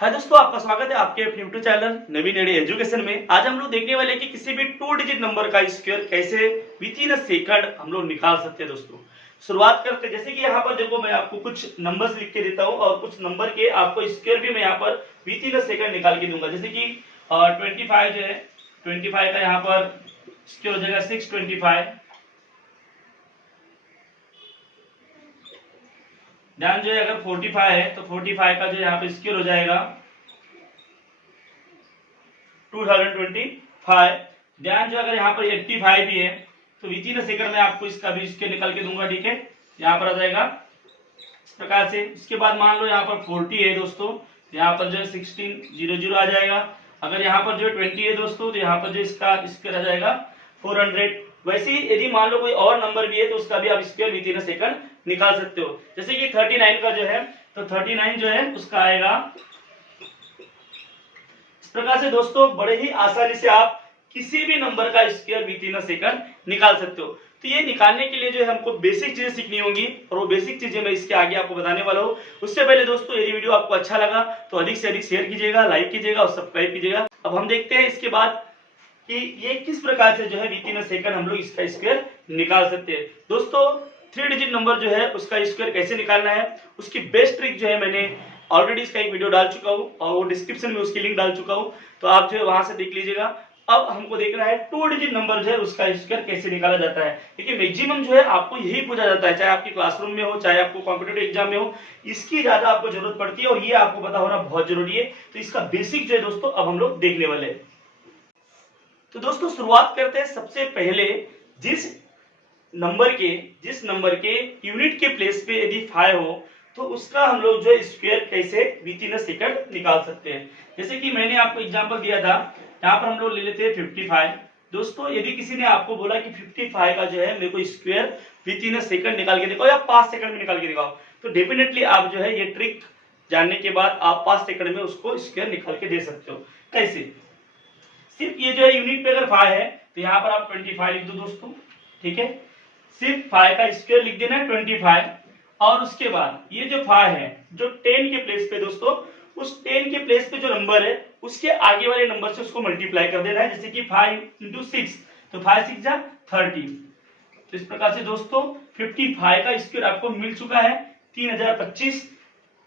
हाय दोस्तों, आपका स्वागत है आपके अपने यूट्यूब चैनल नवीन एडी एजुकेशन में। आज हम लोग देखने वाले हैं कि किसी भी 2 डिजिट नंबर का स्क्वायर कैसे विद इन अ सेकंड हम लोग निकाल सकते हैं। दोस्तों शुरुआत करते हैं। जैसे कि यहाँ पर देखो, मैं आपको कुछ नंबर्स लिख के देता हूँ और कुछ नंबर के आपको स्क्वायर भी मैं यहाँ पर विद इन अ सेकंड निकाल के दूंगा। जैसे कि 25 जो है, 25 का यहाँ पर स्क्वायर हो जाएगा 625। ध्यान जो है, अगर 45 है तो 45 का जो यहाँ पे स्क्वायर हो जाएगा 2025। ध्यान जो अगर यहाँ पर 85 भी है तो विद इन सेकंड में आपको इसका भी स्क्वायर निकाल के दूंगा। ठीक है, यहाँ पर आ जाएगा इस प्रकार से। इसके बाद मान लो यहाँ पर 40 है दोस्तों, यहाँ पर जो है 1600 आ जाएगा। अगर यहाँ पर जो 20 है दोस्तों तो यहाँ पर जो इसका स्क्वायर आ जाएगा 400। वैसे ही यदि मान लो कोई और नंबर भी है तो उसका भी आप स्क्वायर विद इन सेकंड निकाल सकते हो। जैसे कि 39 का जो है, तो 39 जो है उसका आएगा इस प्रकार से। दोस्तों बड़े ही आसानी से आप किसी भी नंबर का स्क्वायर विद इन सेकंड निकाल सकते हो। तो ये निकालने के लिए जो है हमको बेसिक चीजें सीखनी होंगी और वो बेसिक चीजें मैं इसके आगे आपको बताने वाला हूँ। उससे पहले दोस्तों, यदि वीडियो आपको अच्छा लगा तो अधिक से अधिक शेयर कीजिएगा, लाइक कीजिएगा और सब्सक्राइब कीजिएगा। अब हम देखते हैं इसके बाद कि ये किस प्रकार से जो है विद इन सेकंड हम लोग इसका स्क्वायर निकाल सकते हैं। दोस्तों 3 डिजिट नंबर जो है उसका स्क्वायर कैसे निकालना है, उसकी बेस्ट ट्रिक जो है मैंने ऑलरेडी इसका एक वीडियो डाल चुका हूँ और वो डिस्क्रिप्शन में उसकी लिंक डाल चुका हूँ, तो आप जो है वहां से देख लीजिएगा। अब हमको देखना है 2 डिजिट नंबर जो है उसका स्क्वायर कैसे निकाला जाता है। क्योंकि मैक्सिमम जो है आपको यही पूछा जाता है, चाहे आपकी क्लासरूम में हो, चाहे आपको कॉम्पिटिटिव एग्जाम में हो, इसकी ज्यादा आपको जरूरत पड़ती है और ये आपको पता होना बहुत जरूरी है। तो इसका बेसिक जो है दोस्तों अब हम लोग देखने वाले हैं। तो दोस्तों शुरुआत करते हैं। सबसे पहले जिस नंबर के यूनिट के प्लेस पे यदि 5 हो तो उसका हम लोग जो है स्क्वायर कैसे विद इन सेकंड निकाल सकते हैं। जैसे कि मैंने आपको एग्जांपल दिया था, यहाँ पर हम लोग ले लेते हैं 55। दोस्तों यदि किसी ने आपको बोला कि 55 का जो है मेरे को स्क्वायर विद इन सेकंड निकाल के दिखाओ या 5 सेकंड में निकाल के दिखाओ, तो डेफिनेटली आप जो है ये ट्रिक जानने के बाद आप 5 सेकंड में उसको स्क्वायर निकाल के दे सकते हो। कैसे? सिर्फ ये जो है यूनिट पे अगर 5 है तो यहाँ पर आप 25 लिख दो दोस्तों। ठीक है, सिर्फ 5 का स्क्वायर लिख देना है 25। और उसके बाद ये जो 5 है जो 10 के प्लेस पे दोस्तों, उस 10 के प्लेस पे जो नंबर है उसके आगे वाले नंबर से उसको मल्टीप्लाई कर देना है। जैसे कि 5 × 6 तो 5 6 जा 30। तो इस प्रकार से दोस्तों 55 का स्क्वायर आपको मिल चुका है 3025,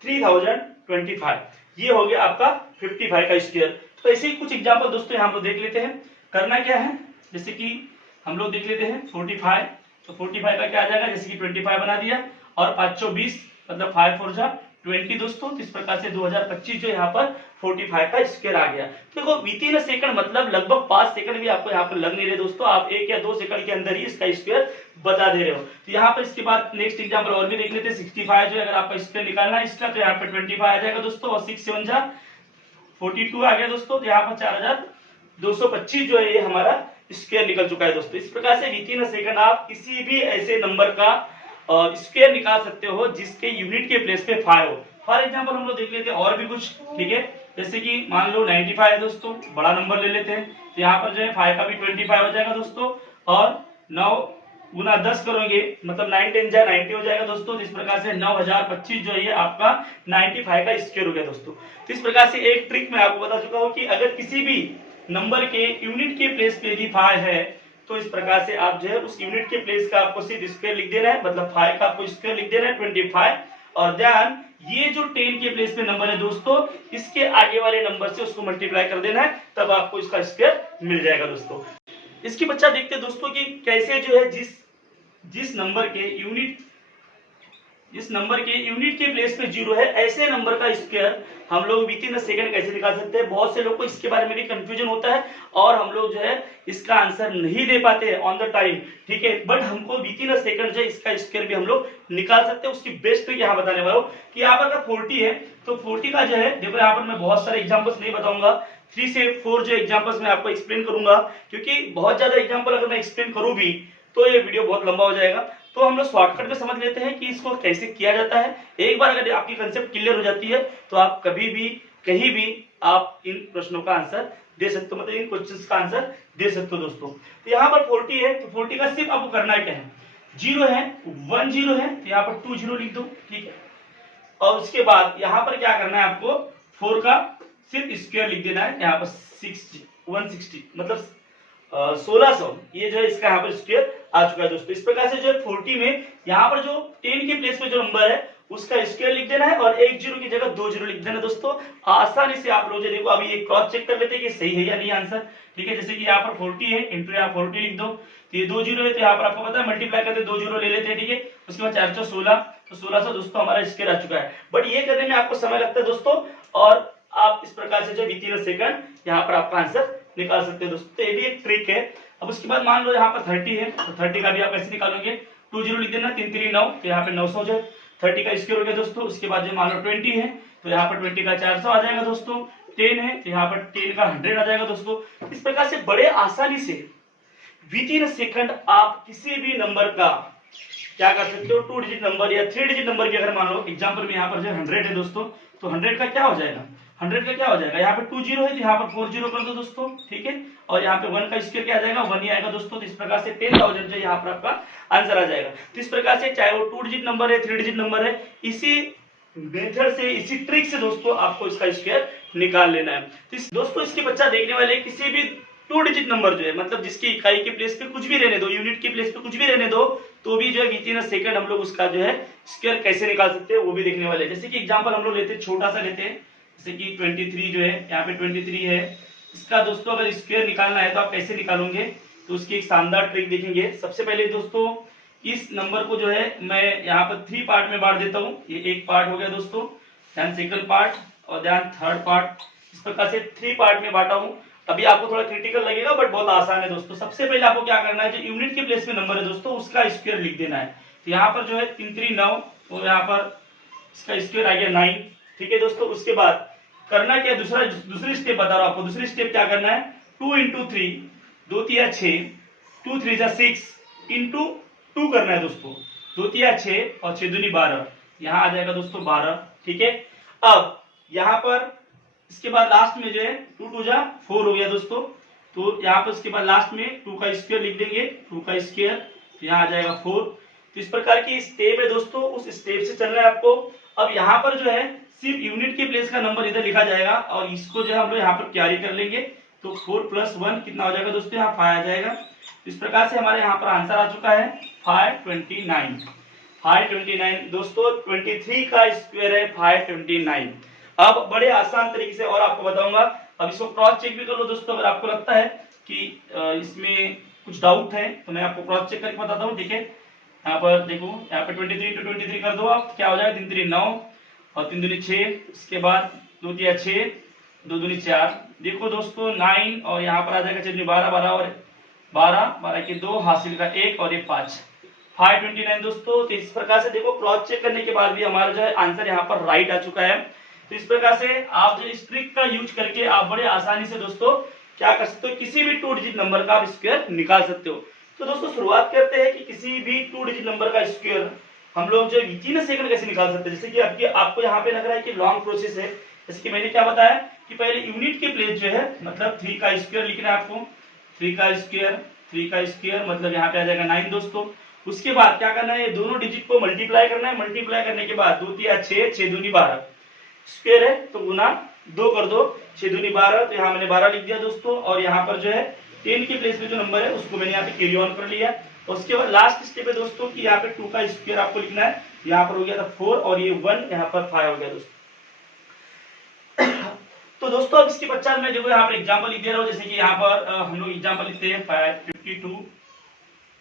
3025। ये हो गया आपका 55 का स्क्वायर। तो ऐसे ही कुछ एग्जांपल दोस्तों यहाँ पर देख लेते हैं। करना क्या है, जैसे कि हम लोग देख लेते हैं 45। तो 45 का क्या आ जाएगा, जैसे कि 25 बना दिया और 5 × 20 मतलब 5 4 जा 20 दोस्तों। तो इस प्रकार से 2025 जो यहाँ पर 45 का स्क्वायर आ गया। तो देखो विद इन सेकंड मतलब लगभग 5 सेकंड भी आपको यहाँ पर लग नहीं रहे दोस्तों, आप 1 या 2 सेकंड के अंदर ही इसका स्क्वायर बता दे रहे हो। तो यहाँ पर इसके बाद नेक्स्ट एग्जांपल और भी देख लेते हैं। 65 जो अगर आपका स्क्वायर निकालना है इसका, तो यहाँ पर 25 आ जाएगा दोस्तों और 6 7 जा 42 आ गया दोस्तों। तो यहाँ पर 4225 जो है ये हमारा स्क्वायर निकल चुका है दोस्तों। इस प्रकार से विद इन सेकंड आप किसी भी ऐसे नंबर का स्क्वायर निकाल सकते हो जिसके यूनिट के प्लेस पे 5 हो। फॉर एग्जांपल हम लोग देख लेते हैं और भी कुछ। ठीक है, जैसे कि मान लो 95 है दोस्तों, बड़ा नंबर ले लेते हैं। तो यहाँ पर जो है 5 का भी 25 हो जाएगा दोस्तों और 9 गुना 10 करोगे मतलब 9 10 जा 90 हो जाएगा दोस्तों। इस प्रकार से 9025 जो है आपका 95 का स्क्वायर हो गया दोस्तों। तो इस प्रकार से एक ट्रिक मैं आपको बता चुका हूँ कि अगर किसी भी नंबर के यूनिट के प्लेस पे यदि 5 है तो इस प्रकार से आप जो है उस यूनिट के प्लेस का आपको सिर्फ स्क्वायर लिख देना है, मतलब 5 का आपको स्क्वायर लिख देना है 25। और ध्यान, ये जो 10 के प्लेस पे नंबर है दोस्तों, इसके आगे वाले नंबर से उसको मल्टीप्लाई कर देना है, तब आपको इसका स्क्वायर मिल जाएगा दोस्तों। इसकी बच्चा देखते हैं दोस्तों कि कैसे जो है जिस नंबर के यूनिट के प्लेस पे 0 है ऐसे नंबर का स्क्वायर हम लोग विद इन सेकंड कैसे निकाल सकते हैं। बहुत से लोग को इसके बारे में भी कंफ्यूजन होता है और हम लोग जो है इसका आंसर नहीं दे पाते हैं ऑन द टाइम। ठीक है, बट हमको विद इन सेकंड जो है इसका स्क्वायर भी हम लोग निकाल सकते हैं। उसकी बेस्ट ट्रिक यहाँ बताने वाला हूँ कि यहाँ पर अगर 40 है तो 40 का जो है, देखो यहाँ पर मैं बहुत सारे एग्जाम्पल्स नहीं बताऊंगा, 3 से 4 जो एग्जाम्पल्स मैं आपको एक्सप्लेन करूंगा, क्योंकि बहुत ज्यादा एग्जाम्पल अगर मैं एक्सप्लेन करूँ भी तो ये वीडियो बहुत लंबा हो जाएगा। तो हम लोग शॉर्टकट में समझ लेते हैं कि इसको कैसे किया जाता है। एक बार अगर आपकी कंसेप्ट क्लियर हो जाती है तो आप कभी भी कहीं भी आप इन प्रश्नों का आंसर दे सकते हो, मतलब इन क्वेश्चंस का आंसर दे सकते हो दोस्तों। तो यहाँ पर 40 है तो 40 का सिर्फ आपको करना क्या है, 0 है 1 0 है तो यहाँ पर 2 0 लिख दो। ठीक है, और उसके बाद यहाँ पर क्या करना है आपको 4 का सिर्फ स्क्वायर लिख देना है यहाँ पर 160 मतलब 1600, ये जो है इसका यहाँ पर स्क्वायर आ चुका है दोस्तों। इस प्रकार से जो है 40 में यहाँ पर जो 10 के प्लेस पे जो नंबर है उसका स्क्वायर लिख देना है और एक जीरो की जगह 2 जीरो लिख देना दोस्तों। आसानी से आप लोग देखो, अभी ये क्रॉस चेक कर लेते हैं कि सही है या नहीं आंसर, ठीक है। जैसे कि यहाँ पर 40 है, इंटू यहाँ 40 लिख दो, तो ये 2 जीरो है, तो यहाँ पर आपको पता है मल्टीप्लाई करते 2 जीरो ले लेते हैं, ठीक है। उसके बाद 4 16, तो 1600 दोस्तों हमारा स्क्वायर आ चुका है। बट ये करने में आपको समय लगता है दोस्तों, और आप इस प्रकार से जो विद इन सेकंड यहाँ पर आपका आंसर निकाल सकते हैं दोस्तों। तो ये भी एक ट्रिक है। अब उसके बाद मान लो यहाँ पर 30 है, तो 30 का भी आप ऐसे निकालोगे, 2 जीरो लिख देना, 3 3 9, तो यहाँ पे 900 जो 30 का स्क्वायर हो गया दोस्तों। उसके बाद जो मान लो 20 है, तो यहाँ पर 20 का 400 आ जाएगा दोस्तों। 10 है, तो यहाँ पर 10 का 100 आ जाएगा दोस्तों। इस प्रकार से बड़े आसानी से विद इन सेकंड आप किसी भी नंबर का क्या कर सकते हो, 2 डिजिट नंबर या 3 डिजिट नंबर की, अगर मान लो एग्जांपल में यहाँ पर जो 100 है दोस्तों, तो 100 का क्या हो जाएगा, 100 का क्या हो जाएगा, यहाँ पे 2 जीरो है, तो यहाँ पर 4 जीरो कर दो दोस्तों, ठीक है। और यहाँ पे 1 का स्क्वायर क्या आ जाएगा, 1 ही आएगा दोस्तों। तो इस प्रकार से 10,000 जो यहाँ पर आपका आंसर आ जाएगा। तो इस प्रकार से चाहे वो 2 डिजिट नंबर है, 3 डिजिट नंबर है, इसी मेथड से, इसी ट्रिक से दोस्तों आपको इसका स्क्वायर निकाल लेना है। तो दोस्तों इसके बच्चा देखने वाले किसी भी 2 डिजिट नंबर जो है, मतलब जिसकी इकाई के प्लेस पे कुछ भी रहने दो, यूनिट के प्लेस पे कुछ भी रहने दो, तो भी जो है विद इन सेकंड हम लोग उसका जो है स्क्वायर कैसे निकाल सकते हैं वो भी देखने वाले हैं। जैसे कि एग्जांपल हम लोग लेते हैं, छोटा सा लेते हैं, जैसे कि 23 जो है, यहाँ पे 23 है, इसका दोस्तों अगर स्क्वायर निकालना है तो आप कैसे निकालोगे, तो उसकी एक शानदार ट्रिक देखेंगे। सबसे पहले दोस्तों इस नंबर को जो है मैं यहाँ पर 3 पार्ट में बांट देता हूँ। ये एक पार्ट हो गया दोस्तों, ध्यान सेकंड पार्ट और ध्यान थर्ड पार्ट, इस प्रकार से 3 पार्ट में बांटा हूँ। अभी आपको थोड़ा क्रिटिकल लगेगा बट बहुत आसान है दोस्तों। सबसे पहले आपको क्या करना है, जो यूनिट के प्लेस में नंबर है दोस्तों उसका स्क्वायर लिख देना है। तो यहाँ पर जो है 3 3 9, तो यहाँ पर इसका स्क्वायर आ गया 9, ठीक है दोस्तों। उसके बाद करना क्या, दूसरी स्टेप बता रहा हूँ आपको। दूसरी स्टेप क्या करना है, 2 इंटू 3, 2 3 6, 2 3 6 इंटू 2 करना है दोस्तों। 2 3 6 और 6 दूनी 12, यहाँ आ जाएगा दोस्तों 12, ठीक है। अब यहाँ पर इसके बाद लास्ट में जो है 2 2 जा 4 हो गया दोस्तों। तो यहाँ पर इसके बाद लास्ट में 2 का स्क्वायर लिख देंगे, 2 का स्क्वायर, तो यहाँ आ जाएगा 4। तो इस प्रकार की स्टेप है दोस्तों, उस स्टेप से चलना है आपको। अब यहाँ पर जो है सिर्फ यूनिट के प्लेस का नंबर इधर लिखा जाएगा और इसको जो है हम लोग यहाँ पर कैरी कर लेंगे। तो 4 + 1 कितना हो जाएगा दोस्तों, यहाँ 5 आ जाएगा। इस प्रकार से हमारे यहाँ पर आंसर आ चुका है 529। 529 दोस्तों, 23 का स्क्वायर है 529। अब बड़े आसान तरीके से और आपको बताऊंगा। अब इसको क्रॉस चेक भी कर लो दोस्तों, अगर आपको लगता है कि इसमें कुछ डाउट है तो मैं आपको क्रॉस चेक करके बताता हूँ, ठीक है। यहाँ पर देखो, यहाँ पे 23 × 23 कर दो आप, क्या हो जाएगा, 3 3 9 और 3 दूनी 6, उसके बाद 2 3 6, 2 दूनी 4। देखो दोस्तों 9 और यहाँ पर आ जाएगा 6 12 12 और 12 12 के 2 हासिल का 1 और ये 5, 529 दोस्तों। तो इस प्रकार से देखो क्रॉस चेक करने के बाद भी हमारा जो है आंसर यहाँ पर राइट आ चुका है। तो इस प्रकार से आप जो इस ट्रिक का यूज करके आप बड़े आसानी से दोस्तों क्या कर सकते हो, किसी भी 2 डिजिट नंबर का आप स्क्वायर निकाल सकते हो। तो दोस्तों शुरुआत करते हैं कि किसी भी 2 डिजिट नंबर का स्क्वायर हम लोग जो विद इन सेकंड कैसे निकाल सकते हैं। जैसे कि आपको यहाँ पे लग रहा है कि लॉन्ग प्रोसेस है, जैसे कि मैंने क्या बताया कि पहले यूनिट के प्लेस जो है मतलब 3 का स्क्वायर लिखना है आपको। 3 का स्क्वायर मतलब यहाँ पे आ जाएगा 9 दोस्तों। उसके बाद क्या करना है, दोनों डिजिट को मल्टीप्लाई करना है। मल्टीप्लाई करने के बाद 2 3 6, 6 दूनी 12, स्क्वायर है तो गुना 2 कर दो, 6 दूनी 12, तो यहाँ मैंने 12 लिख दिया दोस्तों। और यहाँ पर जो है 10 के प्लेस पे जो नंबर है उसको मैंने यहाँ पे कैरी ऑन कर लिया। और उसके बाद लास्ट स्टेप है दोस्तों कि यहाँ पे 2 का स्क्वायर आपको लिखना है। यहाँ पर हो गया था 4 और ये 1, यहाँ पर 5 हो गया दोस्तों। तो दोस्तों अब इसके पश्चात मैं देखो यहाँ पर एग्जाम्पल लिख दे रहा हूँ। जैसे कि यहाँ पर हम लोग एग्जाम्पल लिखते हैं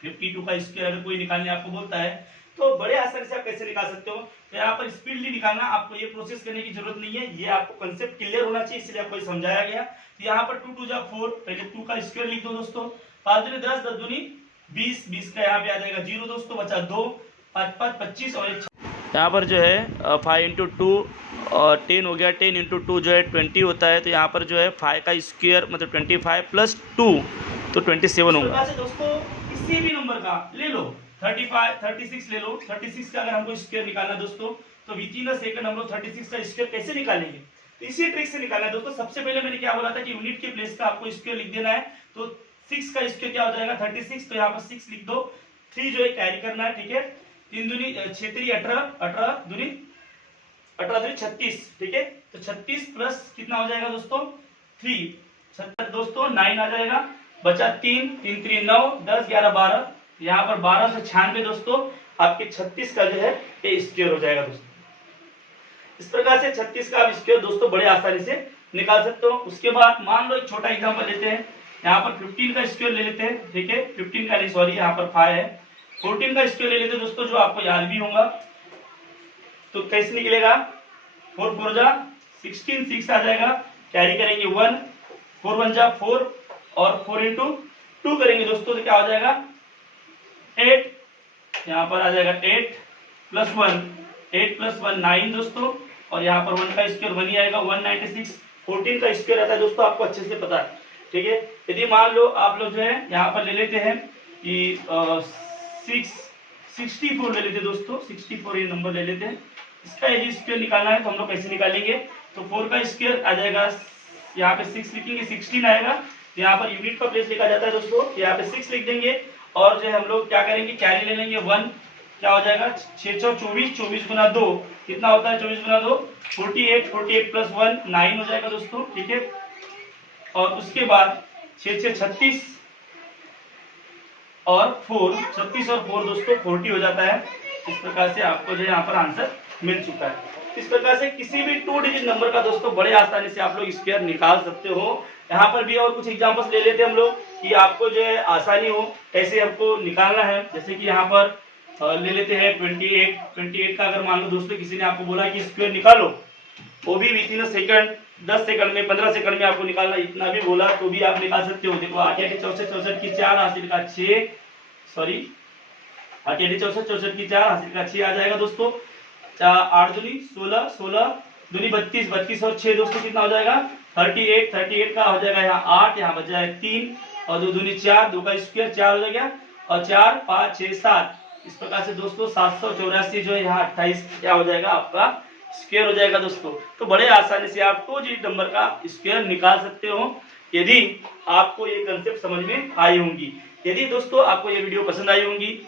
52 का स्क्वायर अगर कोई निकालने आपको बोलता है तो बड़े आसानी से आप कैसे निकाल सकते हो। तो यहाँ पर स्पीडली निकालना, आपको ये प्रोसेस करने की जरूरत नहीं है, ये आपको कंसेप्ट क्लियर होना चाहिए, इसलिए आपको समझाया गया। तो यहाँ पर 2 2 जा 4, पहले 2 का स्क्वायर लिख दो दोस्तों। 5 दूनी 10, 10 दूनी 20, 20 का यहाँ पे आ जाएगा 0 दोस्तों, बचा 2, 5 5 25 और यहाँ पर जो है 5 × 2 और 10 हो गया। 10 × 2 जो है 20 होता है। तो यहाँ पर जो है 5 का स्क्वायर मतलब 25 + 2 तो 27 होगा। दोस्तों किसी भी नंबर का ले लो, 35 36 ले लो। 36 का अगर हमको स्क्वायर निकालना दोस्तों तो विद इन सेकंड हम लोग 36 का स्क्वायर कैसे निकालेंगे, तो इसी ट्रिक से निकालना है दोस्तों। सबसे पहले मैंने क्या बोला था कि यूनिट के प्लेस का आपको स्क्वायर लिख देना है। तो 6 का स्क्वायर क्या हो जाएगा 36, तो यहाँ पर 6 लिख दो। 3 जो है कैरी करना है, ठीक है। 3 दूनी 6 3 18, 18 दूनी 18 36, ठीक है। तो 36 प्लस कितना हो जाएगा दोस्तों 3, 76 दोस्तों 9 आ जाएगा, बचा 3, 3 3 9 10 11 12, यहाँ पर 12 से 96 दोस्तों आपके 36 का जो है ये स्क्वायर हो जाएगा दोस्तों। इस प्रकार से 36 का आप स्क्वायर दोस्तों बड़े आसानी से निकाल सकते हो। उसके बाद मान लो एक छोटा एग्जांपल लेते हैं, यहाँ पर 15 का स्क्वायर ले लेते हैं, ठीक है। 15 का नहीं सॉरी यहाँ पर 5 है, 14 का स्क्वायर ले लेते हैं दोस्तों, जो आपको याद भी होगा। तो कैसे निकलेगा, 4 4 जा 16, 6 आ जाएगा, कैरी करेंगे 1, 4 1 जा 4 और 4 इंटू 2 करेंगे दोस्तों, तो क्या हो जाएगा 8, यहाँ पर आ जाएगा 8 प्लस 1, 8 प्लस 1 9 दोस्तों, और यहाँ पर 1 का स्क्वायर 1 ही आएगा 196। 14 का स्क्वायर आता है दोस्तों, आपको अच्छे से पता है, ठीक है। यदि मान लो आप लोग जो है यहाँ पर ले लेते हैं कि 64 ले लेते हैं दोस्तों, 64 ये नंबर ले लेते हैं। इसका यदि स्क्वायर निकालना है तो हम लोग कैसे निकालेंगे, तो 4 का स्क्वायर आ जाएगा, यहाँ पे 6 लिखेंगे, 16 आएगा, तो यहाँ पर यूनिट का प्लेस लिखा जाता है दोस्तों, यहाँ पे 6 लिख देंगे और जो है हम लोग क्या करेंगे, कैरी ले लेंगे 1, क्या हो जाएगा 6 6 24, 24 गुना 2 कितना होता है, 24 गुना 2 48, 48 प्लस 1 9 हो जाएगा दोस्तों, ठीक है। और उसके बाद 6 6 36 और 4, 36 और 4 दोस्तों 40 हो जाता है। इस प्रकार से आपको जो यहाँ पर आंसर मिल चुका है। इस प्रकार से किसी भी 2 डिजिट नंबर का दोस्तों बड़े आसानी से आप लोग स्क्वायर निकाल सकते हो। यहाँ पर भी और कुछ एग्जांपल्स ले लेते हैं हम लोग कि आपको जो है आसानी हो कैसे हमको निकालना है। जैसे कि यहाँ पर ले लेते हैं 28 का अगर मान लो दोस्तों किसी ने आपको बोला कि स्क्वायर निकालो, वो भी विद इन सेकंड 10 सेकंड में 15 सेकंड में आपको निकालना, इतना भी बोला तो भी आप निकाल सकते हो। देखो 8 8 64 64 की 4 हासिल का 6, सॉरी 8 8 64 64 की 4 हासिल का 6 आ जाएगा दोस्तों। 8 दूनी 16, 16 दूनी 32, 32 और 6 दोस्तों कितना हो जाएगा 38, 38 का हो जाएगा यहाँ 8, यहाँ बचा है 3 और 2 दूनी 4, 2 का स्क्वायर 4 हो जाएगा और 4 5 6 7। इस प्रकार से दोस्तों 784 जो है यहाँ 28 क्या हो जाएगा आपका स्क्वायर हो जाएगा दोस्तों। तो बड़े आसानी से आप 2 डिजिट नंबर का स्क्वायर निकाल सकते हो यदि आपको ये कंसेप्ट समझ में आई होंगी। यदि दोस्तों आपको ये वीडियो पसंद आई होंगी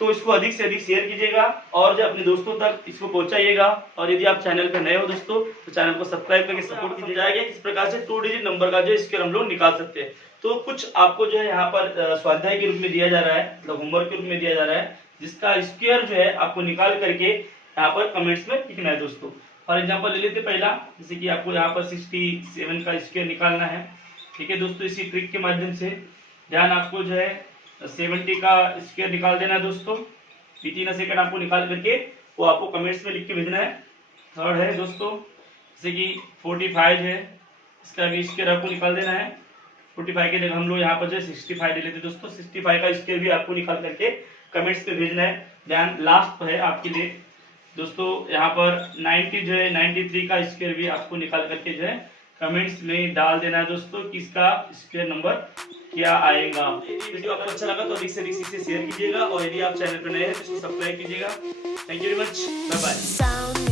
तो इसको अधिक से अधिक शेयर कीजिएगा और जो अपने दोस्तों तक इसको पहुंचाइएगा। और यदि आप चैनल पर नए हो दोस्तों तो चैनल को सब्सक्राइब करके सपोर्ट कीजिए जाएगा। इस प्रकार से 2 डिजिट नंबर का जो स्क्वायर हम लोग निकाल सकते हैं। तो कुछ आपको जो है यहाँ पर स्वाध्याय के रूप में दिया जा रहा है, मतलब होमवर्क के रूप में दिया जा रहा है, जिसका स्क्वायर जो है आपको निकाल करके यहाँ पर कमेंट्स में लिखना है दोस्तों। फॉर एग्जांपल ले लेते पहला, जैसे कि आपको यहाँ पर 67 का स्क्वायर निकालना है, ठीक है दोस्तों। इसी ट्रिक के माध्यम से ध्यान आपको जो है 70 का स्क्वायर निकाल देना है दोस्तों। 3 सेकंड आपको निकाल करके वो आपको कमेंट्स में लिख के भेजना है। थर्ड है दोस्तों जैसे कि 45 है, इसका भी स्क्वायर आपको निकाल देना है। 45 के जगह हम लोग यहाँ पर जो 65 ले लेते हैं दोस्तों। 65 का स्क्वायर भी आपको निकाल करके कमेंट्स पे भेजना है। ध्यान लास्ट है आपके लिए दोस्तों, यहाँ पर 90 जो है 93 का स्क्वायर भी आपको निकाल करके जो है कमेंट्स में डाल देना है दोस्तों कि इसका स्क्वायर नंबर क्या आएगा। वीडियो आपको अच्छा लगा तो अधिक से अधिक इसे शेयर कीजिएगा और यदि आप चैनल पर नए हैं तो इसको सब्सक्राइब कीजिएगा। Thank you very much, bye bye.